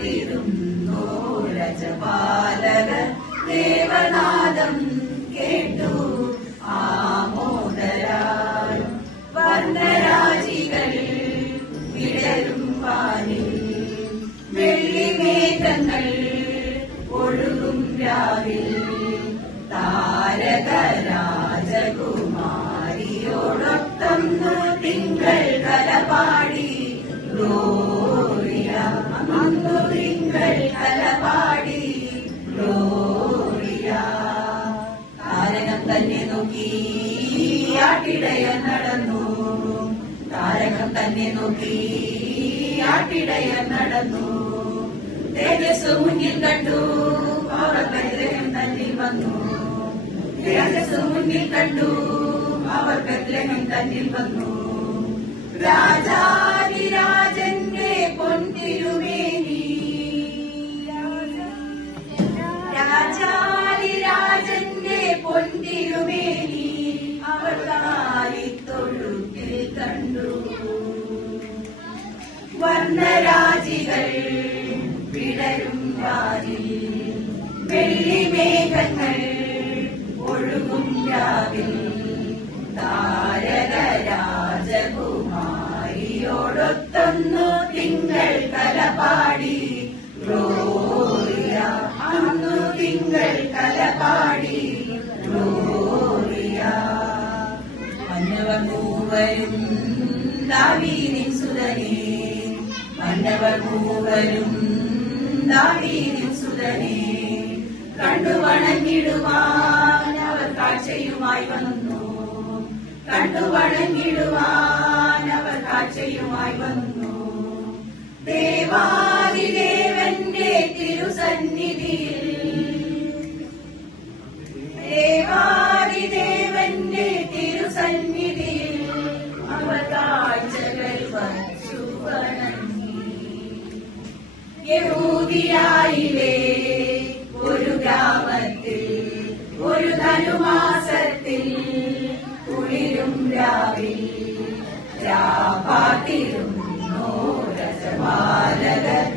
കാത്തിരുന്നു രജപാലക ദേവനാദം കേട്ടു ആമോദരാൽ വർണ്ണരാജികൾ വിടരും വാനിൽ വെള്ളിമേഘങ്ങൾ ഒഴുകും രാവിൽ താരക രാജകുമാരിയോടൊത്തന്നു തിങ്കൾ കലപാടി ഗ്ലോറിയ അന്നു തിങ്കൾ കലപാടി ഗ്ലോറിയ താരകം തന്നെ നോക്കി ആട്ടിടയ നടന്നു താരകം തന്നെ നോക്കി ആട്ടിടയ നടന്നു തേജസ് മുന്നിൽ കണ്ടു അവർ ബെത്ലഹേം തന്നിൽ വന്നു തേജസ് മുന്നിൽ കണ്ടു അവർ ബെത്ലഹേം തന്നിൽ വന്നു രാജാതിരാജന്റെ പൊൻതിരുമേനി രാജാതിരാജന്റെ പൊൻതിരുമേനി അവർ കാലിത്തൊഴുത്തിൽ കണ്ടു വർണ്ണരാജികൾ വിടരും വാനിൽ വെള്ളിമേഘങ്ങൾ ഒഴുകും രാവിൽ താരക രാജകുമാരിയോടൊത്തൊന്നു തിങ്കൾ കലപാടി ഗ്ലോറിയ അന്നു തിങ്കൾ കലപാടി ഗ്ലോറിയ മന്നവർ മൂവരും ദാവീദിൻ സുതനേ മന്നവർ മൂവരും ദാവീദിൻ സുതനേ കണ്ടു വണങ്ങിടുവാൻ അവർ കാഴ്ചയുമായി വന്നു കണ്ടു വണങ്ങിടുവാൻ അവർ കാഴ്ചയുമായി വന്നു ദേവാദിദേവന്റെ തിരുസന്നിധിയിൽ ദേവാദിദേവന്റെ തിരുസന്നിധിയിൽ അവർ കാഴ്ചകൾ വച്ചു വണങ്ങി യഹൂദിയായിലെ ഒരു ഗ്രാമത്തിൽ ഒരു ധനുമാസത്തിൽ കുളിരും രാവിൽ രാപാട്ടിരുന്നു രജപാലകർ